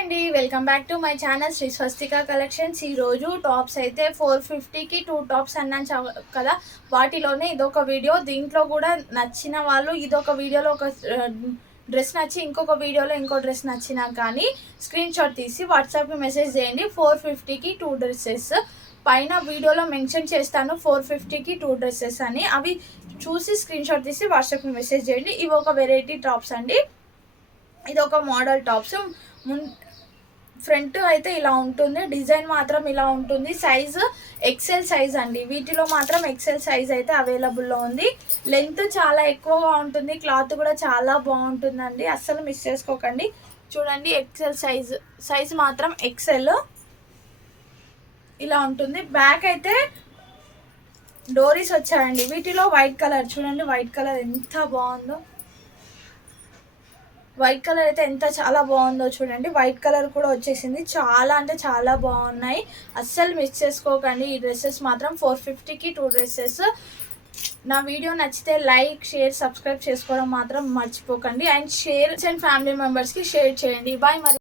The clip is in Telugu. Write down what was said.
అండి, welcome back to my channel Sri Swastika collections. ఈరోజు టాప్స్ అయితే 450కి 2 టాప్స్ అన్నాను కదా, వాటిలోనే ఇదొక వీడియో. దీంట్లో కూడా నచ్చిన వాళ్ళు ఇదొక వీడియోలో ఒక డ్రెస్ నచ్చి ఇంకొక వీడియోలో ఇంకో డ్రెస్ నచ్చినా కానీ స్క్రీన్ షాట్ తీసి వాట్సాప్కి మెసేజ్ చేయండి. 450కి 2 డ్రెస్సెస్ పైన వీడియోలో మెన్షన్ చేస్తాను, 450కి 2 డ్రెస్సెస్ అని. అవి చూసి స్క్రీన్ షాట్ తీసి వాట్సాప్కి మెసేజ్ చేయండి. ఇవి ఒక వెరైటీ టాప్స్ అండి. ఇది ఒక మోడల్ టాప్స్. ఫ్రంట్ అయితే ఇలా ఉంటుంది, డిజైన్ మాత్రం ఇలా ఉంటుంది. సైజు ఎక్సెల్ సైజ్ అండి. వీటిలో మాత్రం ఎక్సెల్ సైజ్ అయితే అవైలబుల్లో ఉంది. లెంత్ చాలా ఎక్కువగా ఉంటుంది, క్లాత్ కూడా చాలా బాగుంటుందండి, అస్సలు మిస్ చేసుకోకండి. చూడండి, ఎక్సెల్ సైజ్ మాత్రం ఎక్సెల్ ఇలా ఉంటుంది. బ్యాక్ అయితే డోరీస్ వచ్చాయండి. వీటిలో వైట్ కలర్ చూడండి, వైట్ కలర్ ఎంత బాగుందో. వైట్ కలర్ అయితే చాలా బాగుందో చూడండి. వైట్ కలర్ కూడా వచ్చేసింది. చాలా అంటే చాలా బాగున్నాయి, అస్సలు మిస్ చేసుకోకండి. ఈ డ్రెస్సెస్ మాత్రం 450కి 2 డ్రెస్సెస్. నా వీడియో నచ్చితే లైక్, షేర్, సబ్స్క్రైబ్ చేసుకోవడం మాత్రం మర్చిపోకండి. అండ్ ఫ్యామిలీ మెంబర్స్కి షేర్ చేయండి. బాయ్. మరి